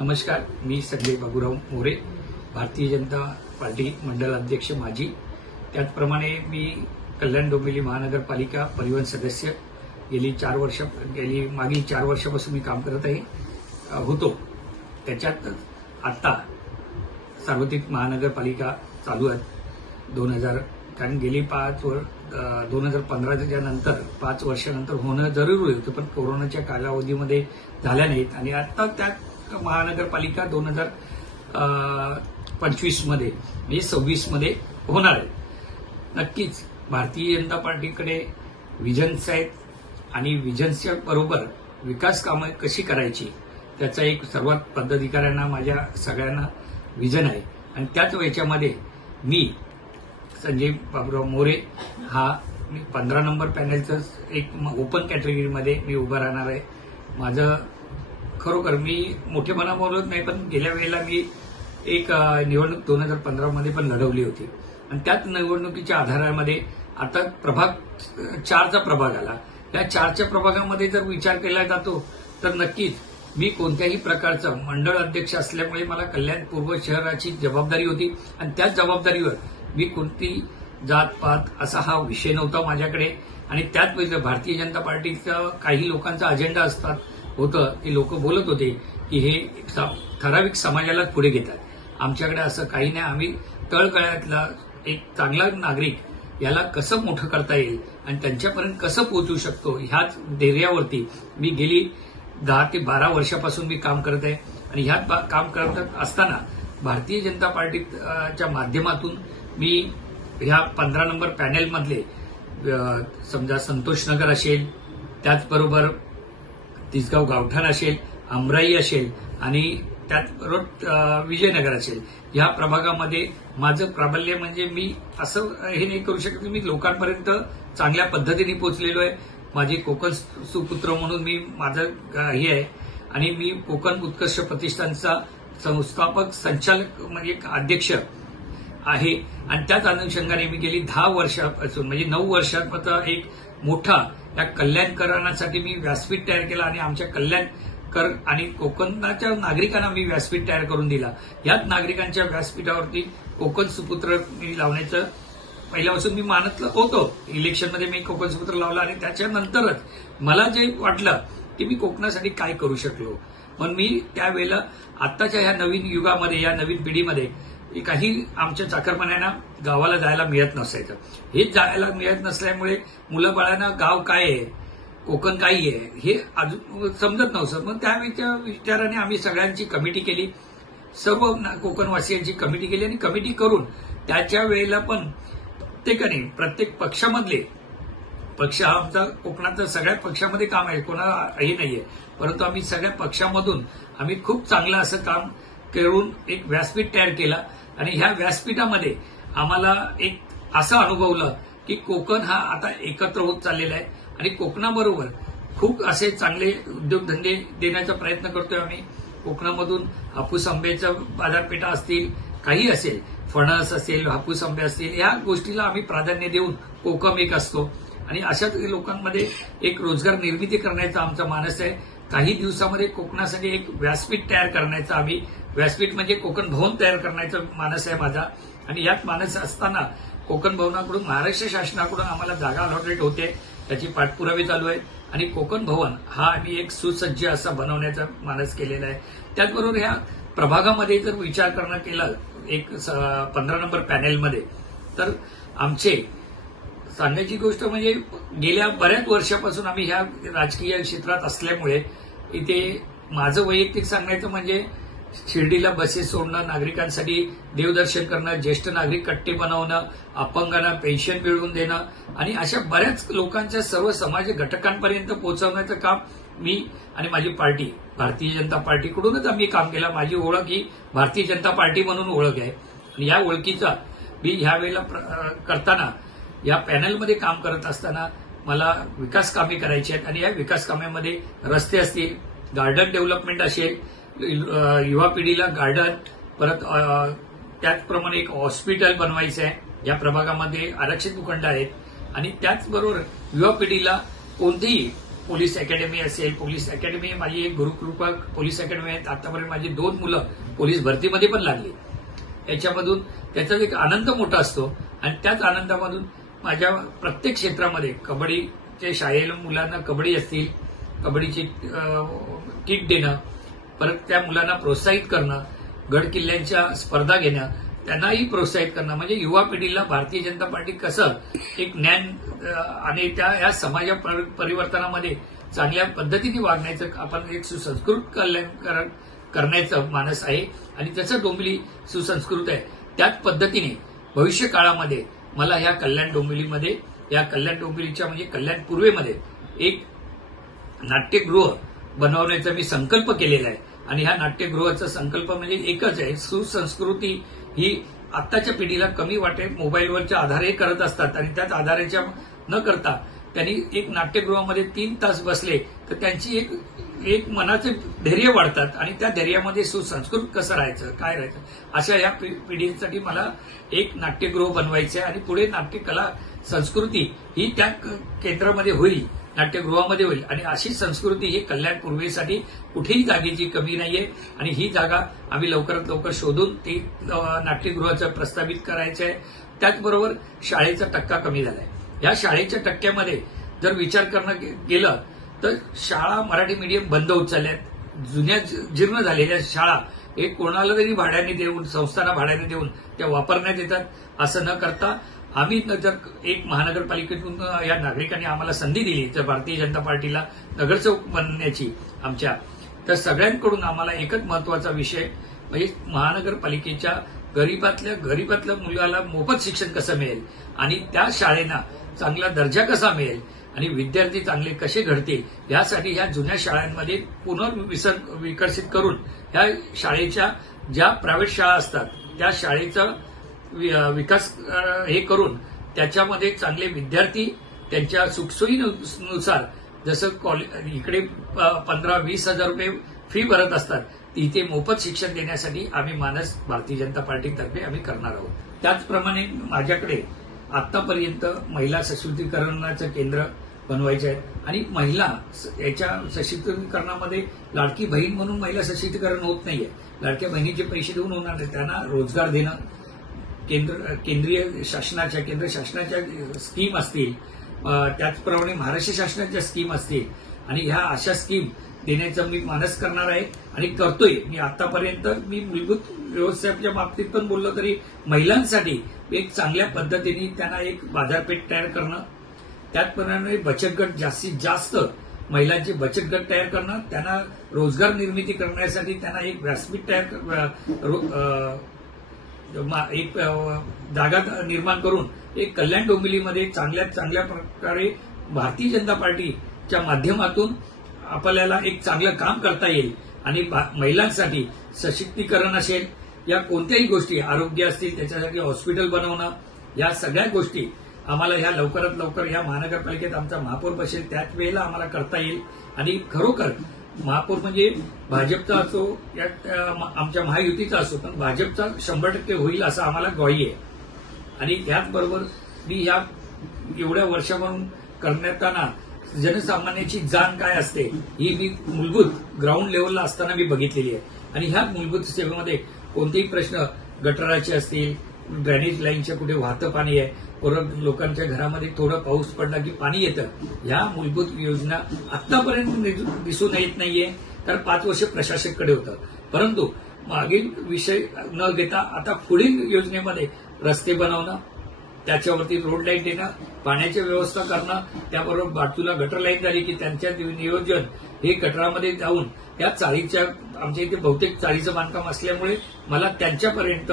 नमस्कार, मी संजय बाबूराव मोरे, भारतीय जनता पार्टी मंडल अध्यक्ष माजी. त्याचप्रमाणे मी कल्याण डोंबिवली महानगरपालिका परिवहन सदस्य मागील 4 वर्षापासून मी काम करत होतो. त्याच्यात आता सार्वत्रिक महानगरपालिका चालू आहे. कारण गेली 2015च्या नंतर 5 वर्षानंतर होणं जरुरी होतं, पण कोरोनाच्या कालावधीमध्ये झाल्या नाहीत आणि आता त्या महानगरपालिका 2025 मध्ये म्हणजे 26 मध्ये होणार आहे. नक्कीच भारतीय जनता पार्टीकडे विजन्स आहेत आणि विजन्सच्या बरोबर विकास कामं कशी करायची त्याचा एक सर्वात पदाधिकाऱ्यांना माझ्या सगळ्यांना विजन आहे. आणि त्याच याच्यामध्ये मी संजय बाबूराव मोरे मी 15 नंबर पॅनलचं एक ओपन कॅटेगरीमध्ये मी उभं राहणार आहे. माझं खरोखर मी मोठेपणा बोलत नाही, पण गेल्या वेळेला मी एक निवडणूक 2015 मध्ये पण लढवली होती आणि त्याच निवडणुकीच्या आधारामध्ये आता प्रभाग 4चा प्रभाग आला. या 4च्या प्रभागामध्ये जर विचार केला जातो तर नक्कीच मी कोणत्याही प्रकारचं मंडळ अध्यक्ष असल्यामुळे मला कल्याण पूर्व शहराची जबाबदारी होती आणि त्याच जबाबदारीवर मी कोणती जातपात असा हा विषय नव्हता माझ्याकडे. आणि त्याच वेळेला भारतीय जनता पार्टीचा काही लोकांचा अजेंडा होतं की लोक बोलत होते की हे ठराविक समाजाला पुढे घेतात. आमच्याकडे असं काही नाही. आम्ही तळकळ्यातला एक चांगला नागरिक याला कसं मोठं करता येईल आणि त्यांच्यापर्यंत कसं पोहोचू शकतो ह्याच धैर्यावरती मी गेली 10 ते 12 वर्षापासून मी काम करत आहे. आणि ह्यात काम करत असताना भारतीय जनता पार्टीच्या माध्यमातून मी ह्या 15 नंबर पॅनेलमधले समजा संतोषनगर असेल, त्याचबरोबर तिसगाव गावठाण असेल, अमराई असेल आणि त्याचबरोबर विजयनगर असेल, या प्रभागामध्ये माझं प्राबल्य म्हणजे मी असं हे नाही करू शकत की मी लोकांपर्यंत चांगल्या पद्धतीने पोहोचलेलो आहे. माझे कोकण सुपुत्र म्हणून माझं हे आहे आणि मी कोकण उत्कर्ष प्रतिष्ठानचा संस्थापक संचालक म्हणजे अध्यक्ष आहे. आणि त्याच अनुषंगाने मी गेली 10 वर्षापासून म्हणजे 9 वर्षात एक मोठा या कल्याणकरांसाठी मी व्यासपीठ तयार केला आणि आमच्या कल्याणकर आणि कोकणाच्या नागरिकांना मी व्यासपीठ तयार करून दिला. याच नागरिकांच्या व्यासपीठावरती कोकण सुपुत्र मी लावण्याचं पहिल्यापासून मी मानत होतो. इलेक्शनमध्ये मी कोकण सुपुत्र लावला आणि त्याच्यानंतरच मला जे वाटलं की मी कोकणासाठी काय करू शकलो. पण मी त्यावेळेला आत्ताच्या ह्या नवीन युगामध्ये या नवीन पिढीमध्ये काही आमच्या चाकरमान्यांना गावाला जायला मिळत नसायचं. हेच जायला मिळत नसल्यामुळे मुलं बाळांना गाव काय आहे, कोकण काय आहे हे अजून समजत नव्हतं. मग त्यावेळेच्या विचाराने आम्ही सगळ्यांची कमिटी केली, सर्व कोकणवासियांची कमिटी केली आणि कमिटी करून त्याच्या वेळेला पण प्रत्येक पक्षामधले पक्ष हा आमचा कोकणाचा सगळ्या पक्षामध्ये काम आहे, कोणाला हे नाहीये, परंतु आम्ही सगळ्या पक्षामधून आम्ही खूप चांगलं असं काम करून एक व्यासपीठ तयार केला. आणि ह्या व्यासपीठामध्ये आम्हाला एक असं अनुभवलं की कोकण हा आता एकत्र होत चाललेला आहे आणि कोकणाबरोबर खूप असे चांगले उद्योगधंदे देण्याचा प्रयत्न करतोय आम्ही. कोकणामधून हापूस आंब्याच्या बाजारपेठा असतील, काही असेल, फणस असेल, हापूस आंबे असतील, या गोष्टीला आम्ही प्राधान्य देऊन कोकम एक असतो आणि अशाच लोकांमध्ये एक रोजगार निर्मिती करण्याचा आमचा मानस आहे. काही दिवसामध्ये कोकणासाठी एक व्यासपीठ तयार करण्याचा व्यासपीठ म्हणजे कोकण भवन तयार करण्याचा मानस आहे माझा. आणि यात मानस असताना कोकण भवनाकडून महाराष्ट्र शासनाकडून आम्हाला जागा अलॉटेड होते, त्याची पाठपुरावे चालू आहे आणि कोकण भवन हा आम्ही एक सुसज्ज असा बनवण्याचा मानस केलेला आहे. त्याचबरोबर ह्या प्रभागामध्ये जर विचार केला एक 15 नंबर पॅनेलमध्ये तर आमचे सांगायची गोष्ट म्हणजे गेल्या बऱ्याच वर्षापासून आम्ही ह्या राजकीय क्षेत्रात असल्यामुळे इथे माझं वैयक्तिक सांगायचं म्हणजे शिर्डीला बसेस सोडणं, नागरिकांसाठी देवदर्शन करणं, ज्येष्ठ नागरिक कट्टे बनवणं, अपंगांना पेन्शन मिळवून देणं आणि अशा बऱ्याच लोकांच्या सर्व समाज घटकांपर्यंत पोहोचवण्याचं काम मी आणि माझी पार्टी भारतीय जनता पार्टीकडूनच आम्ही काम केलं. माझी ओळख ही भारतीय जनता पार्टी म्हणून ओळख आहे आणि या ओळखीचा मी ह्या वेळेला करताना या पॅनलमध्ये काम करत असताना मला विकास कामे करायची आहेत आणि या विकास कामामध्ये रस्ते असतील, गार्डन डेव्हलपमेंट असेल, युवा पिढीला गार्डन, परत त्याचप्रमाणे एक हॉस्पिटल बनवायचं आहे. या प्रभागामध्ये आरक्षित भूखंड आहेत आणि त्याचबरोबर युवा पिढीला पोलीस अकॅडमी असेल, पोलीस अकॅडमी माझी एक गुरुकृपा पोलीस अकॅडमी आहे. आतापर्यंत माझी 2 मुलं पोलीस भरतीमध्ये पण लागली. याच्यामधून त्याचा एक आनंद मोठा असतो आणि त्याच आनंदामधून माझ्या प्रत्येक क्षेत्रामध्ये कबड्डीचे शाळेला मुलांना कबड्डी असतील, कबड्डीची किट देणं, परत त्या मुलांना प्रोत्साहित करणं, गड किल्ल्यांच्या स्पर्धा घेणं, त्यांनाही प्रोत्साहित करणं, म्हणजे युवा पिढीला भारतीय जनता पार्टी कसं एक ज्ञान आणि त्या या समाज परिवर्तनामध्ये चांगल्या पद्धतीने वागण्याचं आपण एक सुसंस्कृत कल्याण करण्याचं मानस आहे आणि त्याचं डोंबिवली सुसंस्कृत आहे. त्याच पद्धतीने भविष्य काळामध्ये मला ह्या कल्याण डोंबिवलीमध्ये, या कल्याण डोंबिवलीच्या म्हणजे कल्याण पूर्वेमध्ये एक नाट्यगृह बनवण्याचा मी संकल्प केलेला आहे आणि ह्या नाट्यगृहाचा संकल्प म्हणजे एकच आहे, सुसंस्कृती ही आत्ताच्या पिढीला कमी वाटेल, मोबाईलवरच्या आधारे करत असतात आणि त्याच आधाराच्या न करता त्यांनी एक नाट्यगृहामध्ये 3 तास बसले तर त्यांची एक मनाचे धैर्य वाढतात आणि त्या धैर्यामध्ये सुसंस्कृत कसं राहायचं, काय राहायचं, अशा या पिढीसाठी मला एक नाट्यगृह बनवायचं आहे आणि पुढे नाट्यकला संस्कृती ही त्या केंद्रामध्ये होईल, नाट्यगृहामध्ये होईल आणि अशी संस्कृती ही कल्याण पूर्वेसाठी कुठेही जागेची कमी नाहीये आणि ही जागा आम्ही लवकरात लवकर शोधून ती नाट्यगृहाचं प्रस्तावित करायचं आहे. त्याचबरोबर शाळेचा टक्का कमी झालाय. या शाळेच्या टक्क्यामध्ये जर विचार करणं गेलं तर शाळा मराठी मीडियम बंद होत चालल्यात. जुन्या जीर्ण झालेल्या शाळा एक कोणाला तरी भाड्याने देऊन, संस्थांना भाड्याने देऊन त्या वापरण्यात येतात. असं न करता आम्ही जर एक महानगरपालिकेतून या नागरिकांनी आम्हाला संधी दिली तर भारतीय जनता पार्टीला नगरसेवक बनण्याची आमच्या, तर सगळ्यांकडून आम्हाला एकच महत्वाचा विषय म्हणजे महानगरपालिकेच्या गरीबातल्या मुलाला मोफत शिक्षण कसं मिळेल आणि त्या शाळेना चांगला दर्जा कसा मिळेल आणि विद्यार्थी चांगले कसे घडतील यासाठी ह्या जुन्या शाळांमध्ये पुनर्विकसित करून ह्या शाळेच्या ज्या प्रायव्हेट शाळा असतात त्या शाळेचा विकास हे करून त्याच्यामध्ये चांगले विद्यार्थी त्यांच्या सुखसोयीनुसार, जसं इकडे 15-20 हजार रुपये फी भरत असतात, इथे मोफत शिक्षण देण्यासाठी आम्ही मानस भारतीय जनता पार्टीतर्फे आम्ही करणार आहोत. त्याचप्रमाणे माझ्याकडे आतापर्यंत महिला सशक्तीकरणाचं केंद्र बनवायचे आहे आणि महिला याच्या सशक्तीकरणामध्ये लाडकी बहीण म्हणून महिला सशक्तीकरण होत नाहीये. लाडक्या बहिणीचे पैसे देऊन होणार नाही, त्यांना रोजगार देणं, केंद्र शासनाच्या स्कीम असतील, त्याचप्रमाणे महाराष्ट्र शासनाच्या स्कीम असतील आणि ह्या अशा स्कीम देण्याचा मी मानस करणार आहे आणि करतोय. मी आतापर्यंत मी मूलभूत व्यवस्थेच्या बाबतीत पण बोललो तरी महिलांसाठी एक चांगल्या पद्धतीने त्यांना एक बाजारपेठ तयार करणं, त्याचप्रमाणे बचत गट जास्तीत जास्त महिलांचे बचत गट तयार करणं, त्यांना रोजगार निर्मिती करण्यासाठी त्यांना एक व्यासपीठ एक जागा निर्माण करून एक कल्याण डोंबिवलीमध्ये चांगल्या प्रकारे भारतीय जनता पार्टीच्या माध्यमातून आपल्याला एक चांगलं काम करता येईल आणि महिलांसाठी सशक्तीकरण असेल या कोणत्याही गोष्टी, आरोग्य असतील, त्याच्यासाठी हॉस्पिटल बनवणं, या सगळ्या गोष्टी आम्हाला ह्या लवकरात लवकर या महानगरपालिकेत आमचा महापौर बसेल त्याच वेळेला आम्हाला करता येईल आणि खरोखर महापौर म्हणजे भाजपचा असो या आमच्या महायुतीचा असो, पण भाजपचा 100% होईल असं आम्हाला ग्वाही आहे. आणि त्याचबरोबर मी या एवढ्या वर्षापासून करण्यात जनसामान्याची जाण काय असते ही मी मूलभूत ग्राउंड लेवलला असताना मी बघितलेली आहे आणि ह्या मूलभूत सेवेमध्ये कोणतेही प्रश्न गटाराचे असतील, ड्रेनेज लाईनच्या कुठे वाहतं पाणी आहे, परत लोकांच्या घरामध्ये थोडं पाऊस पडला की पाणी येतं, ह्या मूलभूत योजना आतापर्यंत दिसून येत नाहीये कारण 5 वर्ष प्रशासकाकडे होतं. परंतु मागील विषय न घेता आता पुढील योजनेमध्ये रस्ते बनवणं, त्याच्यावरती रोड लाईन देणं, पाण्याची व्यवस्था करणं, त्याबरोबर बाजूला गटर लाईन झाली की त्यांच्या नियोजन हे गटरामध्ये जाऊन त्या चाळीच्या, आमच्या इथे बहुतेक चाळीचं बांधकाम असल्यामुळे मला त्यांच्यापर्यंत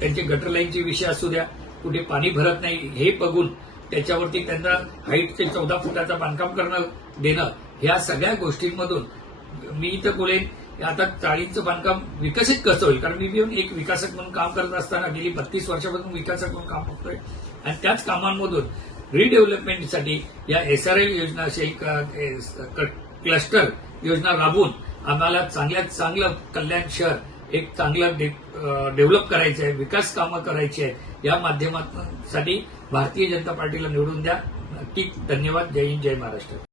त्यांचे गटर लाईनचे विषय असू द्या, कुठे पाणी भरत नाही हे बघून त्याच्यावरती त्यांना हाईटचे 14 फुटाचं बांधकाम करणं देणं, ह्या सगळ्या गोष्टींमधून मी इथं बोलेन आता चाळीचं बांधकाम विकसित कसं होईल, कारण मी एक विकासक म्हणून काम करत असताना गेली 32 वर्षापासून विकासक म्हणून काम करतोय आणि त्याच कामांमधून रिडेव्हलपमेंटसाठी या SRL योजना असेल, क्लस्टर योजना राबवून आम्हाला चांगल्यात चांगलं कल्याण शहर एक चांगलं डेव्हलप करायचं आहे, विकास कामं करायची आहे. या माध्यमासाठी भारतीय जनता पार्टीला निवडून द्या. नक्की धन्यवाद. जय हिंद, जय महाराष्ट्र.